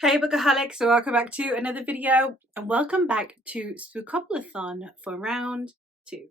Hey Bookaholics, so welcome back to another video and welcome back to Bookoplathon for round 2.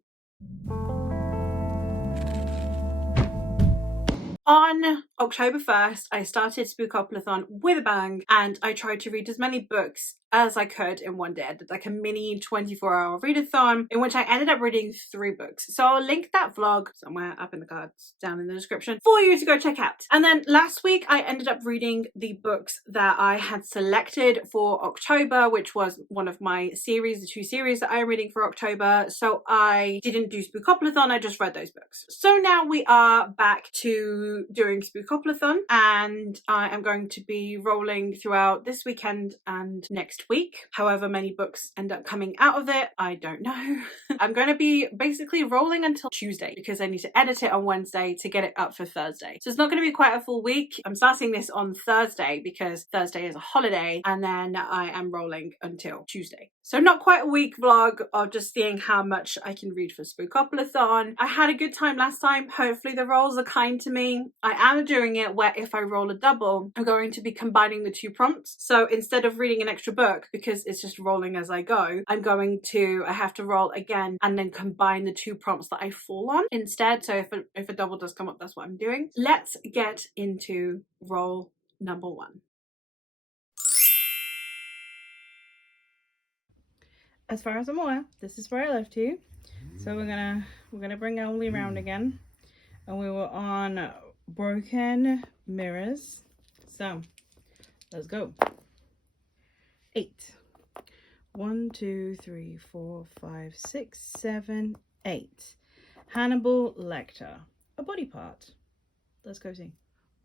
On October 1st, I started Bookoplathon with a bang and I tried to read as many books as I could in one day. I did like a mini 24-hour readathon in which I ended up reading 3 books. So I'll link that vlog somewhere up in the cards down in the description for you to go check out. And then last week I ended up reading the books that I had selected for October, which was one of my series, the 2 series that I'm reading for October. So I didn't do Bookoplathon, I just read those books. So now we are back to doing Bookoplathon and I am going to be rolling throughout this weekend and next week. However many books end up coming out of it, I don't know. I'm going to be basically rolling until Tuesday because I need to edit it on Wednesday to get it up for Thursday. So it's not going to be quite a full week. I'm starting this on Thursday because Thursday is a holiday and then I am rolling until Tuesday. So not quite a week vlog of just seeing how much I can read for Bookoplathon. I had a good time last time. Hopefully the rolls are kind to me. I am doing it where if I roll a double, I'm going to be combining the 2 prompts. So instead of reading an extra book, because it's just rolling as I go, I have to roll again and then combine the 2 prompts that I fall on instead. So if a double does come up, that's what I'm doing. Let's get into roll number 1. As far as I'm aware, this is where I left you. So we're gonna bring Emily round again, and we were on broken mirrors. So let's go. 8. 1, 2, 3, 4, 5, 6, 7, 8. Hannibal Lecter, a body part. Let's go see.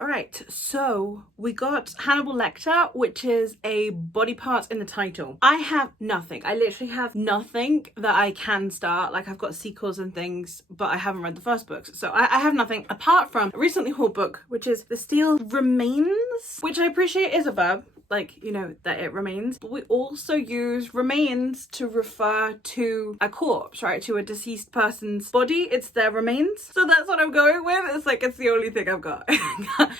Alright, so we got Hannibal Lecter, which is a body part in the title. I have nothing. I literally have nothing that I can start. Like, I've got sequels and things, but I haven't read the first books. So I have nothing apart from a recently hauled book, which is The Steel Remains, which I appreciate is a verb. Like, you know, that it remains. But we also use remains to refer to a corpse, right? To a deceased person's body. It's their remains. So that's what I'm going with. It's like, it's the only thing I've got.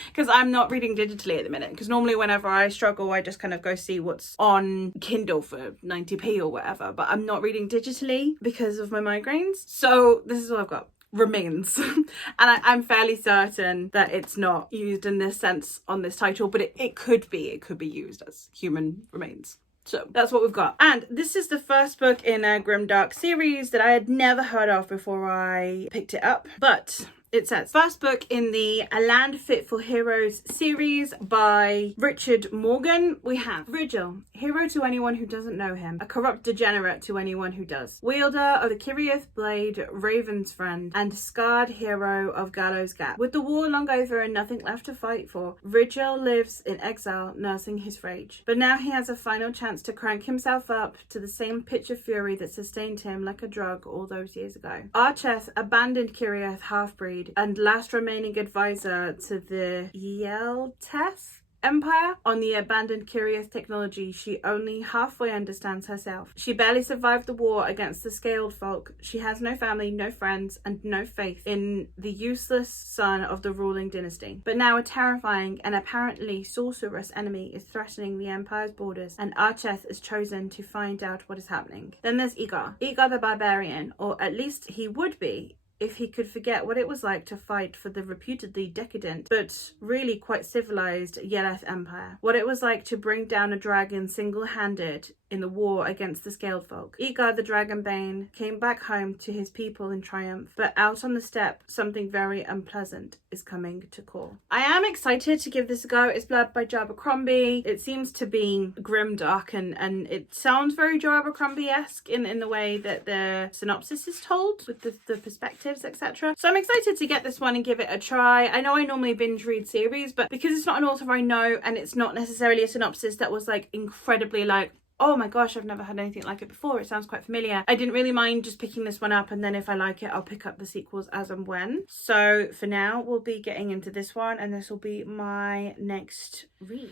Because I'm not reading digitally at the minute. Because normally whenever I struggle, I just kind of go see what's on Kindle for 90p or whatever. But I'm not reading digitally because of my migraines. So this is what I've got. Remains. And I'm fairly certain that it's not used in this sense on this title, but it could be used as human remains. So that's what we've got. And this is the first book in a grimdark series that I had never heard of before I picked it up, but it says, first book in the A Land Fit for Heroes series by Richard Morgan. We have Virgil, hero to anyone who doesn't know him, a corrupt degenerate to anyone who does, wielder of the Kiriath blade, Raven's friend, and scarred hero of Gallows Gap. With the war long over and nothing left to fight for, Virgil lives in exile, nursing his rage. But now he has a final chance to crank himself up to the same pitch of fury that sustained him like a drug all those years ago. Archeth, abandoned Kiriath half-breed and last remaining advisor to the Yelteth Empire on the abandoned Kiriath technology she only halfway understands herself. She barely survived the war against the scaled folk. She has no family, no friends, and no faith in the useless son of the ruling dynasty. But now a terrifying and apparently sorcerous enemy is threatening the Empire's borders, and Archeth is chosen to find out what is happening. Then there's Igar the barbarian, or at least he would be if he could forget what it was like to fight for the reputedly decadent, but really quite civilized Yeleth Empire. What it was like to bring down a dragon single-handed in the war against the Scaled Folk. Igar the Dragonbane came back home to his people in triumph, but out on the steppe, something very unpleasant is coming to call. I am excited to give this a go. It's blurred by Joe Abercrombie. It seems to be grimdark and it sounds very Joe Abercrombie-esque in the way that the synopsis is told with the perspectives, etc. So I'm excited to get this one and give it a try. I know I normally binge read series, but because it's not an author I know and it's not necessarily a synopsis that was like incredibly like, oh my gosh, I've never had anything like it before, it sounds quite familiar, I didn't really mind just picking this one up, and then if I like it, I'll pick up the sequels as and when. So for now, we'll be getting into this one, and this will be my next read.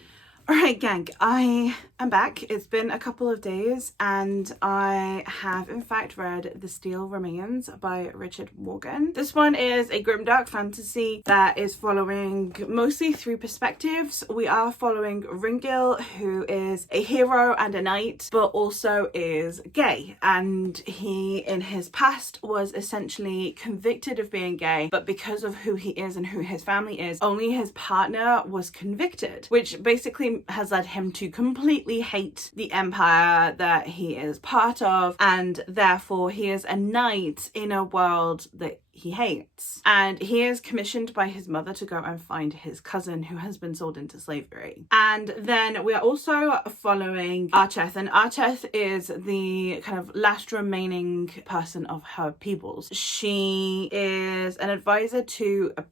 Alright gang, I am back. It's been a couple of days and I have in fact read The Steel Remains by Richard Morgan. This one is a grimdark fantasy that is following mostly three perspectives. We are following Ringil, who is a hero and a knight, but also is gay, and he in his past was essentially convicted of being gay, but because of who he is and who his family is, only his partner was convicted, which basically has led him to completely hate the empire that he is part of, and therefore he is a knight in a world that he hates. And he is commissioned by his mother to go and find his cousin who has been sold into slavery. And then we are also following Archeth, and Archeth is the kind of last remaining person of her peoples. She is an advisor to a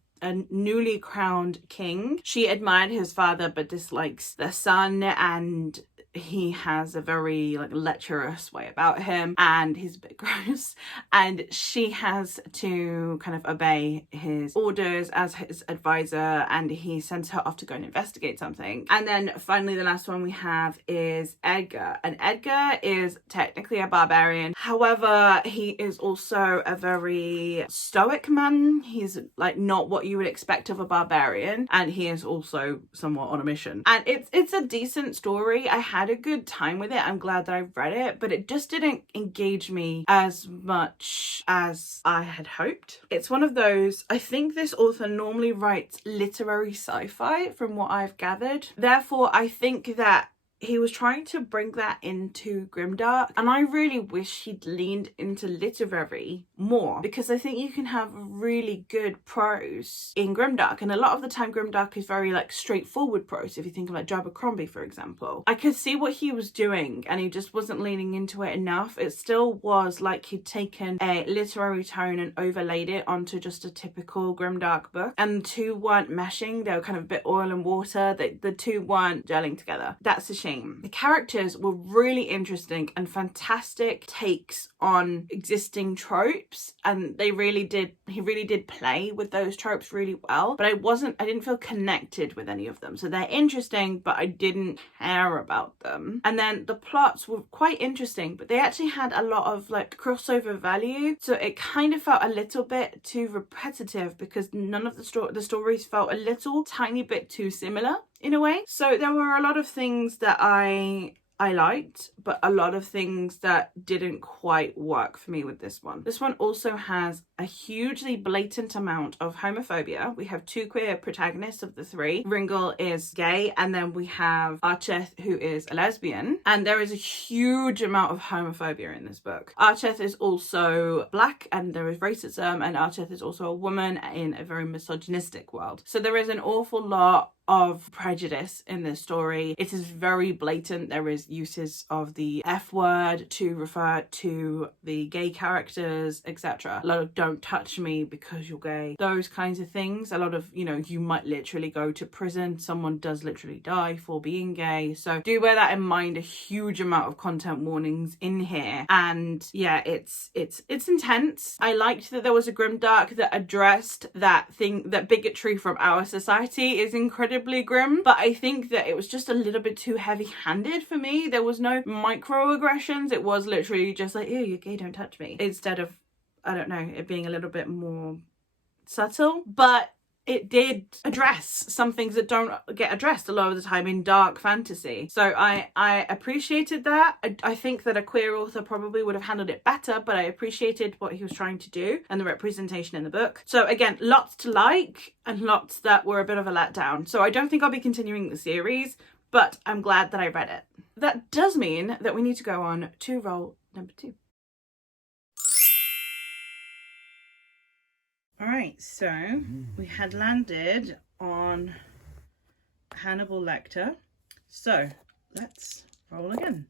newly crowned king. She admired his father but dislikes the son, and he has a very like lecherous way about him and he's a bit gross, and she has to kind of obey his orders as his advisor, and he sends her off to go and investigate something. And then finally the last one we have is Edgar, and Edgar is technically a barbarian, however he is also a very stoic man. He's like not what you would expect of a barbarian, and he is also somewhat on a mission, and it's a decent story. I had a good time with it. I'm glad that I've read it, but it just didn't engage me as much as I had hoped. It's one of those, I think this author normally writes literary sci-fi from what I've gathered. Therefore, I think that he was trying to bring that into grimdark, and I really wish he'd leaned into literary more, because I think you can have really good prose in grimdark, and a lot of the time grimdark is very like straightforward prose. If you think of like Abercrombie, for example, I could see what he was doing and he just wasn't leaning into it enough. It still was like he'd taken a literary tone and overlaid it onto just a typical grimdark book, and the two weren't meshing. They were kind of a bit oil and water. The two weren't gelling together. That's a shame. The characters were really interesting and fantastic takes on existing tropes, and he really did play with those tropes really well, but I didn't feel connected with any of them. So they're interesting, but I didn't care about them. And then the plots were quite interesting, but they actually had a lot of like crossover value, so it kind of felt a little bit too repetitive, because none of the stories felt a little tiny bit too similar in a way. So there were a lot of things that I liked, but a lot of things that didn't quite work for me with this one. This one also has a hugely blatant amount of homophobia. We have two queer protagonists of the three. Ringil is gay, and then we have Archeth, who is a lesbian, and there is a huge amount of homophobia in this book. Archeth is also black, and there is racism, and Archeth is also a woman in a very misogynistic world. So there is an awful lot of prejudice in this story. It is very blatant. There is uses of the F word to refer to the gay characters, etc. A lot of don't touch me because you're gay, those kinds of things. A lot of, you know, you might literally go to prison. Someone does literally die for being gay. So do bear that in mind. A huge amount of content warnings in here, and yeah, it's intense. I liked that there was a grimdark that addressed that thing, that bigotry from our society is incredibly grim, but I think that it was just a little bit too heavy-handed for me. There was no microaggressions. It was literally just like, ew, you're gay, don't touch me, instead of, I don't know, it being a little bit more subtle. But it did address some things that don't get addressed a lot of the time in dark fantasy. So I appreciated that. I think that a queer author probably would have handled it better, but I appreciated what he was trying to do and the representation in the book. So again, lots to like and lots that were a bit of a letdown. So I don't think I'll be continuing the series, but I'm glad that I read it. That does mean that we need to go on to roll number 2. Alright, so we had landed on Hannibal Lecter. So let's roll again.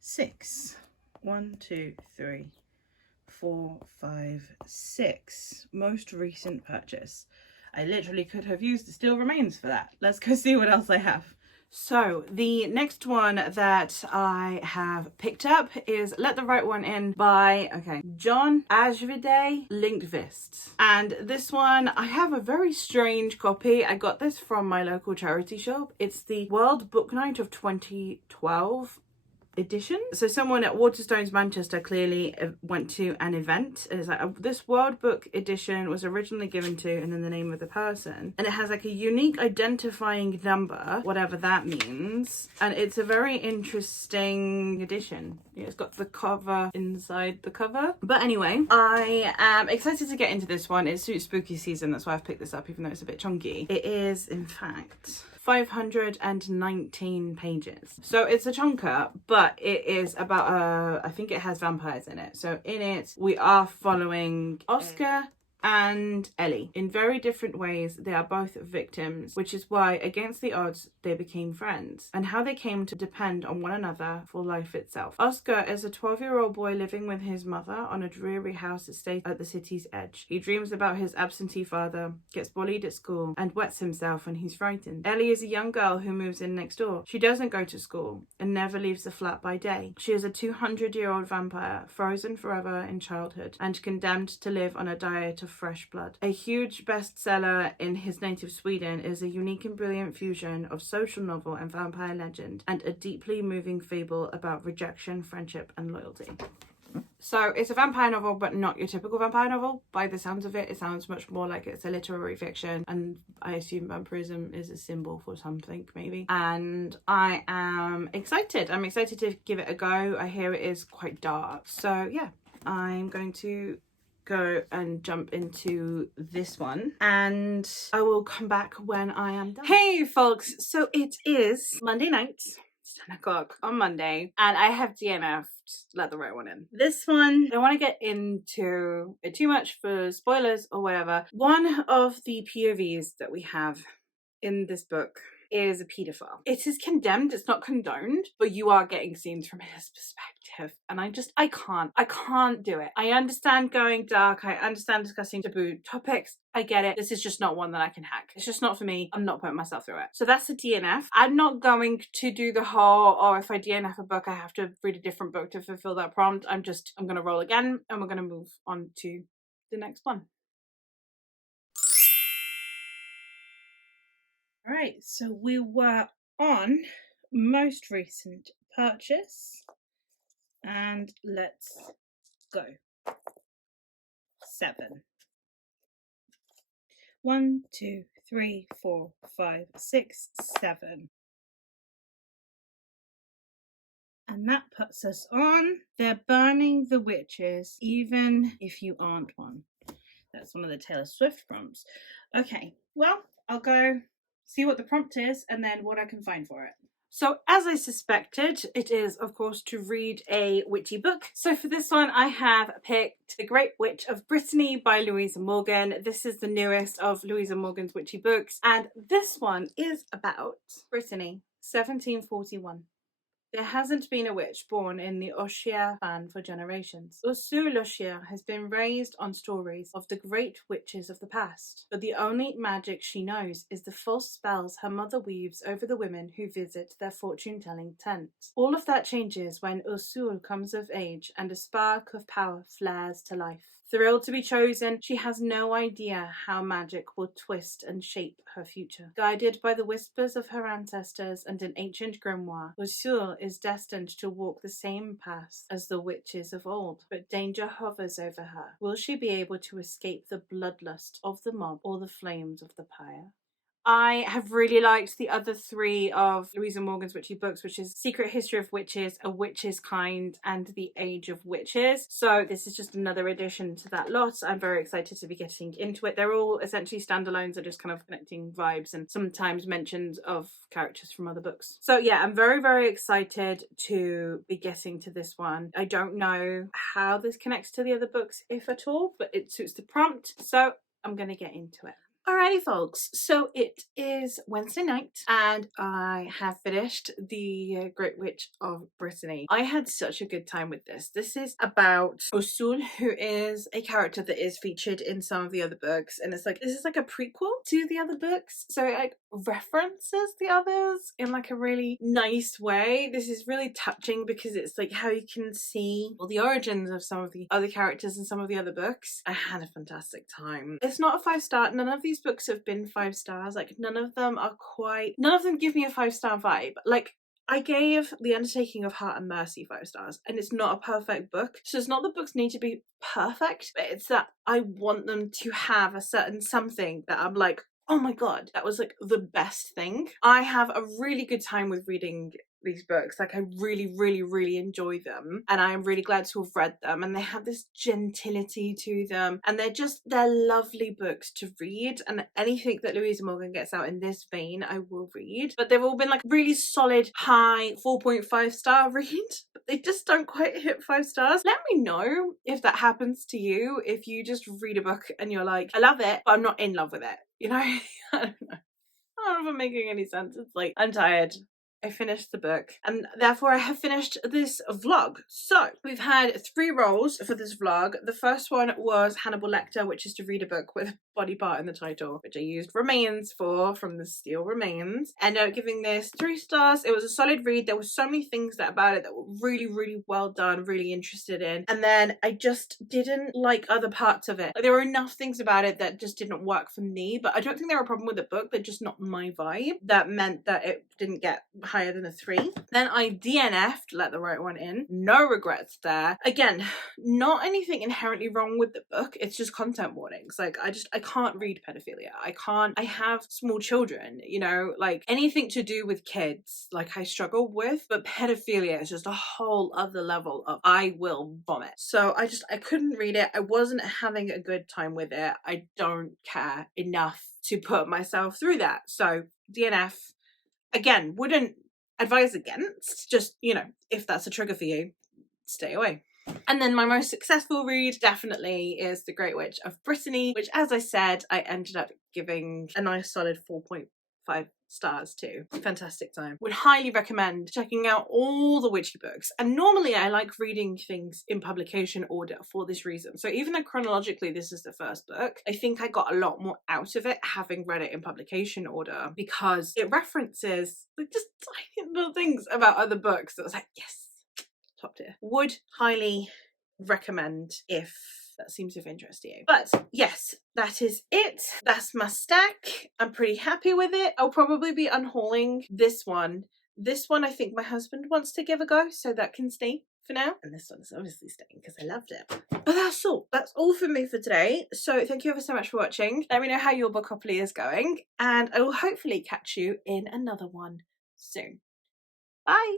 6. 1, 2, 3, 4, 5, 6. Most recent purchase. I literally could have used The Steel Remains for that. Let's go see what else I have. So the next one that I have picked up is Let the Right One In by, John Ajvide Lindqvist. And this one, I have a very strange copy. I got this from my local charity shop. It's the World Book Night of 2012 edition. So someone at Waterstones Manchester clearly went to an event, and it's like this World Book edition was originally given to and then the name of the person, and it has like a unique identifying number, whatever that means, and it's a very interesting edition. It's got the cover inside the cover. But anyway, I am excited to get into this one. It suits spooky season, that's why I've picked this up, even though it's a bit chunky. It is in fact 519 pages. So it's a chunker, but it is about I think it has vampires in it. So in it, we are following Oscar and Ellie in very different ways. They are both victims, which is why against the odds they became friends, and how they came to depend on one another for life itself. Oscar is a 12-year-old boy living with his mother on a dreary house estate at the city's edge. He dreams about his absentee father, gets bullied at school, and wets himself when he's frightened. Ellie is a young girl who moves in next door. She doesn't go to school and never leaves the flat by day. She is a 200-year-old vampire, frozen forever in childhood and condemned to live on a diet of fresh blood. A huge bestseller in his native Sweden, is a unique and brilliant fusion of social novel and vampire legend, and a deeply moving fable about rejection, friendship, and loyalty. So it's a vampire novel, but not your typical vampire novel. By the sounds of it, it sounds much more like it's a literary fiction, and I assume vampirism is a symbol for something, maybe. And I am excited. I'm excited to give it a go. I hear it is quite dark. So yeah, I'm going to go and jump into this one, and I will come back when I am done. Hey folks, so it is Monday night. It's 10 o'clock on Monday, and I have DNF'd Let the Right One In. This one, I don't want to get into it too much for spoilers or whatever. One of the POVs that we have in this book is a paedophile. It is condemned, it's not condoned, but you are getting scenes from his perspective. And I can't do it. I understand going dark, I understand discussing taboo topics, I get it. This is just not one that I can hack. It's just not for me. I'm not putting myself through it. So that's a DNF. I'm not going to do the whole, if I DNF a book, I have to read a different book to fulfill that prompt. I'm gonna roll again, and we're gonna move on to the next one. All right, so we were on most recent purchase, and let's go. 7. 1, 2, 3, 4, 5, 6, 7. And that puts us on They're Burning the Witches, Even If You Aren't One. That's one of the Taylor Swift prompts. Okay, well, I'll go see what the prompt is and then what I can find for it. So as I suspected, it is of course to read a witchy book. So for this one I have picked The Great Witch of Brittany by Louisa Morgan. This is the newest of Louisa Morgan's witchy books, and this one is about Brittany, 1741. There hasn't been a witch born in the Oshia clan for generations. Ursule Oshia has been raised on stories of the great witches of the past, but the only magic she knows is the false spells her mother weaves over the women who visit their fortune-telling tents. All of that changes when Ursule comes of age and a spark of power flares to life. Thrilled to be chosen, she has no idea how magic will twist and shape her future. Guided by the whispers of her ancestors and an ancient grimoire, Ursule is destined to walk the same path as the witches of old, but danger hovers over her. Will she be able to escape the bloodlust of the mob or the flames of the pyre? I have really liked the other 3 of Louisa Morgan's witchy books, which is Secret History of Witches, A Witch's Kind, and The Age of Witches. So this is just another addition to that lot. I'm very excited to be getting into it. They're all essentially standalones, are just kind of connecting vibes and sometimes mentions of characters from other books. So yeah, I'm very, very excited to be getting to this one. I don't know how this connects to the other books, if at all, but it suits the prompt. So I'm going to get into it. Alrighty folks, so it is Wednesday night and I have finished The Great Witch of Brittany. I had such a good time with this. This is about Usul, who is a character that is featured in some of the other books, and it's like, this is like a prequel to the other books, so it like references the others in like a really nice way. This is really touching because it's like how you can see all the origins of some of the other characters in some of the other books. I had a fantastic time. It's not a 5-star, none of these books have been 5 stars, like none of them give me a 5-star vibe. Like, I gave The Undertaking of Heart and Mercy 5 stars, and it's not a perfect book. So it's not that books need to be perfect, but it's that I want them to have a certain something that I'm like, oh my god, that was like the best thing. I have a really good time with reading these books. Like, I really enjoy them, and I'm really glad to have read them, and they have this gentility to them, and they're lovely books to read, and anything that Louisa Morgan gets out in this vein I will read. But they've all been like really solid high 4.5 star read, but they just don't quite hit 5 stars. Let me know if that happens to you, if you just read a book and you're like, I love it but I'm not in love with it, you know? I don't know. I don't know if I'm making any sense. It's like, I'm tired. I finished the book, and therefore I have finished this vlog. So we've had 3 roles for this vlog. The first one was Hannibal Lecter, which is to read a book with a body part in the title, which I used Remains for, from the Steel Remains. Ended up giving this 3 stars. It was a solid read. There were so many things about it that were really well done, really interested in. And then I just didn't like other parts of it. Like, there were enough things about it that just didn't work for me, but I don't think there were a problem with the book. They're just not my vibe. That meant that it didn't get higher than a 3. Then I DNF'd, let the right one in. No regrets there. Again, not anything inherently wrong with the book. It's just content warnings. Like, I can't read pedophilia. I have small children, you know, like anything to do with kids, like I struggle with, but pedophilia is just a whole other level of I will vomit. So I couldn't read it. I wasn't having a good time with it. I don't care enough to put myself through that. So DNF. Again, wouldn't advise against, just, you know, if that's a trigger for you, stay away. And then my most successful read definitely is The Great Witch of Brittany, which, as I said, I ended up giving a nice solid 4.5 stars to. Fantastic time. Would highly recommend checking out all the witchy books. And normally I like reading things in publication order for this reason. So even though chronologically this is the first book, I think I got a lot more out of it having read it in publication order, because it references like just tiny little things about other books that was like, yes, top tier. Would highly recommend if that seems of interest to you. But yes, that is it. That's my stack. I'm pretty happy with it. I'll probably be unhauling this one. This one I think my husband wants to give a go, so that can stay for now. And this one is obviously staying because I loved it. But that's all. That's all for me for today. So thank you ever so much for watching. Let me know how your Bookopoly is going, and I will hopefully catch you in another one soon. Bye!